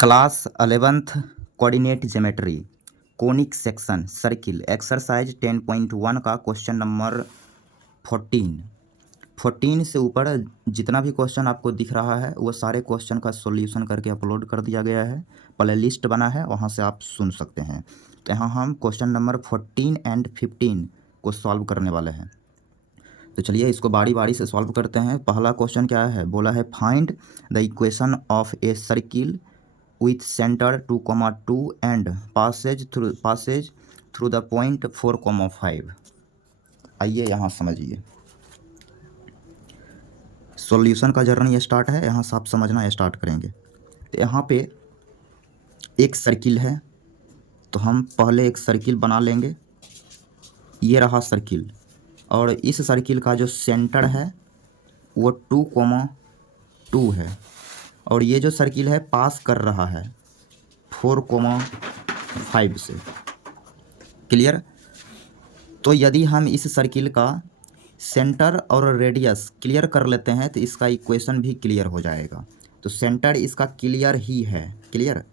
Class 11th coordinate geometry conic section circle exercise 10.1 का question number 14 से ऊपर जितना भी क्वेश्चन आपको दिख रहा है वो सारे क्वेश्चन का सॉल्यूशन करके अपलोड कर दिया गया है। प्ले लिस्ट बना है, वहाँ से आप सुन सकते हैं। तो यहाँ हम क्वेश्चन नंबर 14 एंड 15 को सॉल्व करने वाले हैं। तो चलिए इसको बारी बारी से सॉल्व करते हैं। पहला क्वेश्चन क्या है, बोला है find the equation of a circle with center 2,2 and passage through the point 4,5। आइए यहाँ समझिए, सॉल्यूशन का जर्नी स्टार्ट है, यहाँ से आप समझना स्टार्ट करेंगे। तो यहाँ पे एक सर्किल है, तो हम पहले एक सर्किल बना लेंगे। ये रहा सर्किल, और इस सर्किल का जो सेंटर है वो 2,2 है, और ये जो सर्किल है पास कर रहा है 4,5 से। क्लियर। तो यदि हम इस सर्किल का सेंटर और रेडियस क्लियर कर लेते हैं तो इसका इक्वेशन भी क्लियर हो जाएगा। तो सेंटर इसका क्लियर ही है, क्लियर।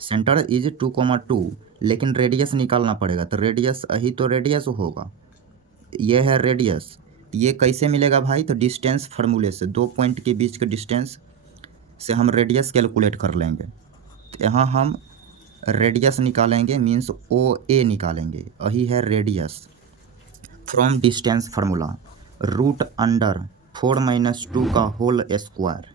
सेंटर इज 2,2, लेकिन रेडियस निकालना पड़ेगा। तो रेडियस ही तो रेडियस होगा, ये है रेडियस। ये कैसे मिलेगा भाई, तो डिस्टेंस फार्मूले से, दो पॉइंट के बीच के डिस्टेंस से हम रेडियस कैलकुलेट कर लेंगे। तो यहाँ हम रेडियस निकालेंगे, मीन्स ओ ए निकालेंगे, यही है radius. From distance formula root under 4 - 2 का होल स्क्वायर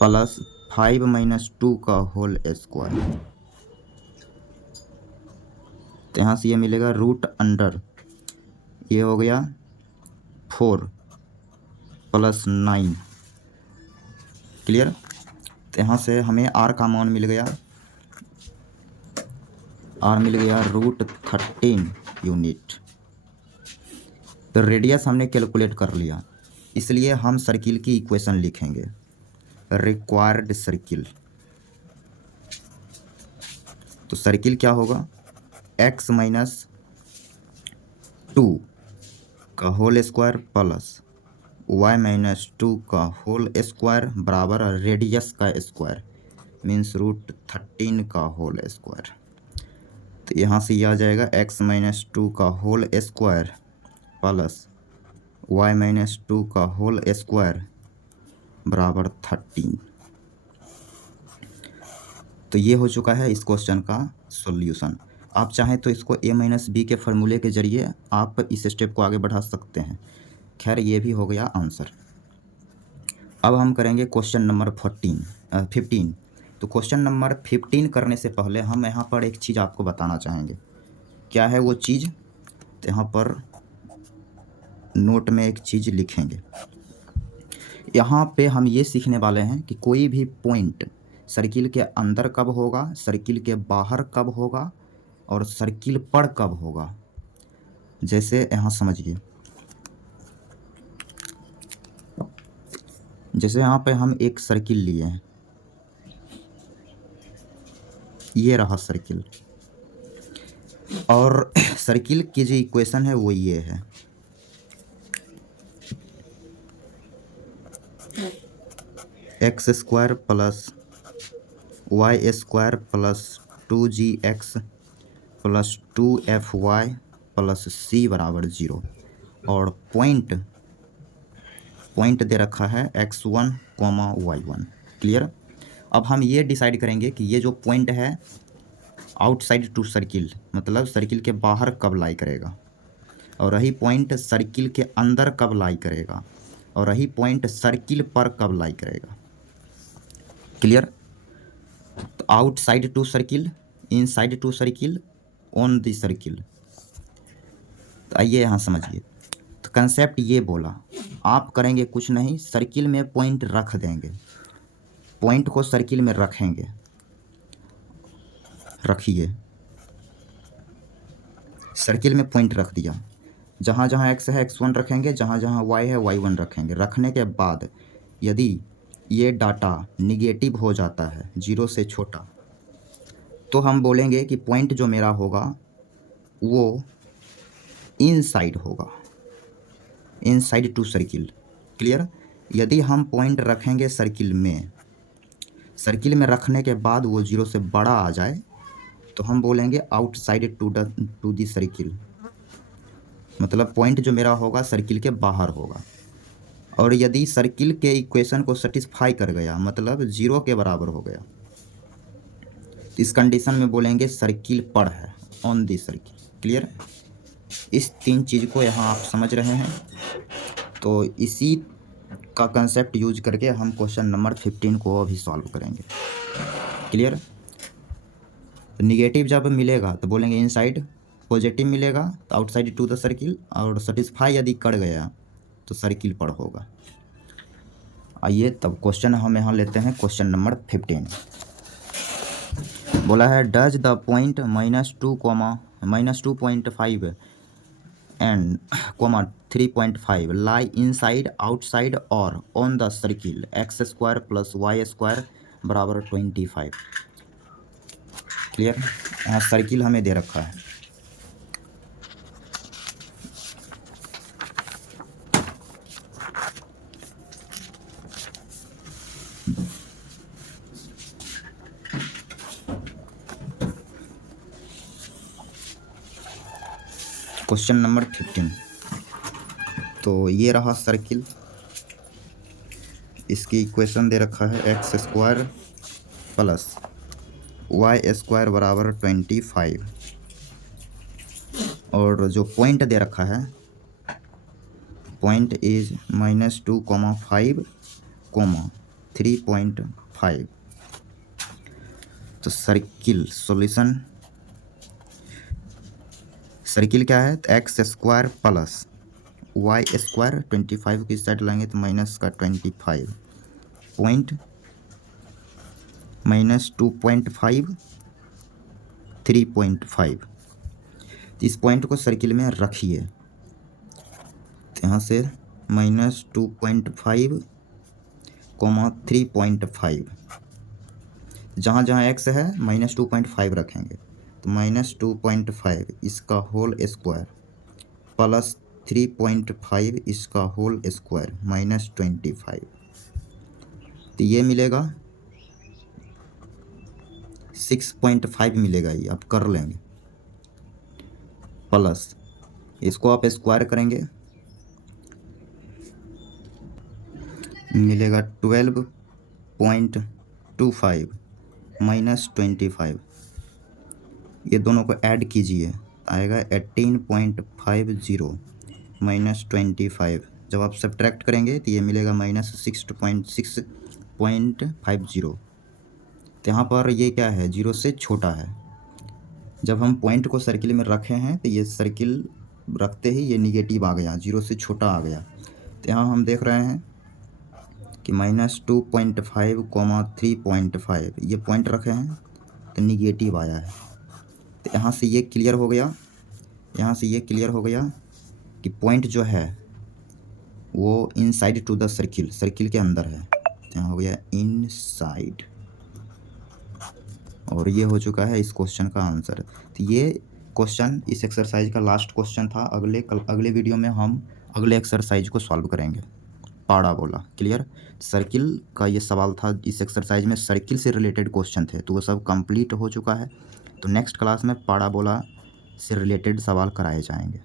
प्लस 5 - 2 का होल स्क्वायर। तो यहाँ से ये मिलेगा रूट अंडर, ये हो गया 4 + 9। क्लियर। तो यहाँ से हमें आर का मान मिल गया, आर मिल गया √13 यूनिट। तो रेडियस हमने कैलकुलेट कर लिया, इसलिए हम सर्किल की इक्वेशन लिखेंगे। रिक्वायर्ड सर्किल, तो सर्किल क्या होगा, x - 2 का होल स्क्वायर प्लस y - 2 का होल स्क्वायर बराबर रेडियस का स्क्वायर, मीन्स √13 का होल स्क्वायर। तो यहाँ से ये आ जाएगा x - 2 का होल स्क्वायर प्लस y - 2 का होल स्क्वायर बराबर 13। तो ये हो चुका है इस क्वेश्चन का सॉल्यूशन। आप चाहें तो इसको a - b के फार्मूले के जरिए आप इस स्टेप को आगे बढ़ा सकते हैं। खैर ये भी हो गया आंसर। अब हम करेंगे क्वेश्चन नंबर 15। तो क्वेश्चन नंबर 15 करने से पहले हम यहाँ पर एक चीज़ आपको बताना चाहेंगे। क्या है वो चीज़, तो यहाँ पर नोट में एक चीज़ लिखेंगे। यहाँ पे हम ये सीखने वाले हैं कि कोई भी पॉइंट सर्किल के अंदर कब होगा, सर्किल के बाहर कब होगा, और सर्किल पर कब होगा। जैसे यहाँ समझिए, जैसे यहाँ पे हम एक सर्किल लिए हैं, ये रहा सर्किल, और सर्किल की जो इक्वेशन है वो ये है, x² plus y² plus 2gx plus 2fy plus c बराबर 0, और पॉइंट दे रखा है x1, y1। क्लियर। अब हम ये डिसाइड करेंगे कि ये जो पॉइंट है आउटसाइड टू सर्किल, मतलब सर्किल के बाहर कब लाई करेगा, और रही पॉइंट सर्किल के अंदर कब लाई करेगा, और रही पॉइंट सर्किल पर कब लाई करेगा। क्लियर। तो outside to circle, inside to circle, on the circle. तो आइए यहाँ समझिए। तो कंसेप्ट ये बोला, आप करेंगे कुछ नहीं, सर्किल में पॉइंट रख देंगे, पॉइंट को सर्किल में रखेंगे। रखिए, सर्किल में पॉइंट रख दिया, जहाँ जहाँ x है x1 रखेंगे, जहाँ जहाँ y है y1 रखेंगे। रखने के बाद यदि ये डाटा निगेटिव हो जाता है, 0 से छोटा, तो हम बोलेंगे कि पॉइंट जो मेरा होगा वो इनसाइड होगा, इनसाइड टू सर्किल। क्लियर। यदि हम पॉइंट रखेंगे सर्किल में सर्किल में रखने के बाद वो 0 से बड़ा आ जाए तो हम बोलेंगे आउटसाइड टू दी सर्किल, मतलब पॉइंट जो मेरा होगा सर्किल के बाहर होगा। और यदि सर्किल के इक्वेशन को सेटिस्फाई कर गया, मतलब 0 के बराबर हो गया, तो इस कंडीशन में बोलेंगे सर्किल पर है, ऑन दी सर्किल। क्लियर? इस 3 चीज़ को यहाँ आप समझ रहे हैं। तो इसी का कंसेप्ट यूज करके हम क्वेश्चन नंबर 15 को अभी सॉल्व करेंगे। क्लियर? निगेटिव जब मिलेगा तो बोलेंगे इनसाइड, पॉजिटिव मिलेगा तो आउटसाइड टू द सर्किल, और सेटिस्फाई यदि कर गया तो सर्किल पर होगा। आइए तब क्वेश्चन हम यहाँ लेते हैं, क्वेश्चन नंबर 15। बोला है does the point -2.5 and -3.5 lie inside, outside और on the circle x² + y² बराबर 25। क्लियर? यहाँ सर्किल हमें दे रखा है। Question number 15। तो ये रहा सर्किल, इसकी इक्वेशन दे रखा है x² + y² बराबर 25, और जो पॉइंट दे रखा है, पॉइंट इज -2.5, 3.5। तो सर्किल सॉल्यूशन, सर्किल क्या है, x² + y² 25 की साइड लाएंगे तो माइनस का 25, पॉइंट -2.5, 3.5। इस पॉइंट को सर्किल में रखिए, तो यहाँ से -2.5, 3.5, जहाँ जहाँ x है -2.5 रखेंगे, तो -2.5 इसका होल स्क्वायर प्लस 3.5 इसका होल स्क्वायर -25, तो ये मिलेगा 6.5 मिलेगा। ये आप कर लेंगे, प्लस इसको आप स्क्वायर करेंगे, मिलेगा 12.25 -25। ये दोनों को ऐड कीजिए, आएगा 18.50 -25। जब आप सब्ट्रैक्ट करेंगे तो ये मिलेगा -6.50। तो यहाँ पर ये क्या है, 0 से छोटा है। जब हम पॉइंट को सर्किल में रखे हैं तो ये सर्किल रखते ही ये निगेटिव आ गया, 0 से छोटा आ गया। तो यहाँ हम देख रहे हैं कि -2.5, 3.5 ये पॉइंट रखे हैं तो निगेटिव आया है। तो यहाँ से ये क्लियर हो गया, यहाँ से ये क्लियर हो गया कि पॉइंट जो है वो inside to the circle, circle के अंदर है। तो यहाँ हो गया इनसाइड, और ये हो चुका है इस क्वेश्चन का आंसर। तो ये क्वेश्चन इस एक्सरसाइज का लास्ट क्वेश्चन था। अगले वीडियो में हम अगले एक्सरसाइज को सॉल्व करेंगे, पाराबोला। क्लियर? सर्किल का ये सवाल था, इस एक्सरसाइज में सर्किल से रिलेटेड क्वेश्चन थे, तो वो सब कंप्लीट हो चुका है। तो नेक्स्ट क्लास में पाराबोला से रिलेटेड सवाल कराए जाएंगे।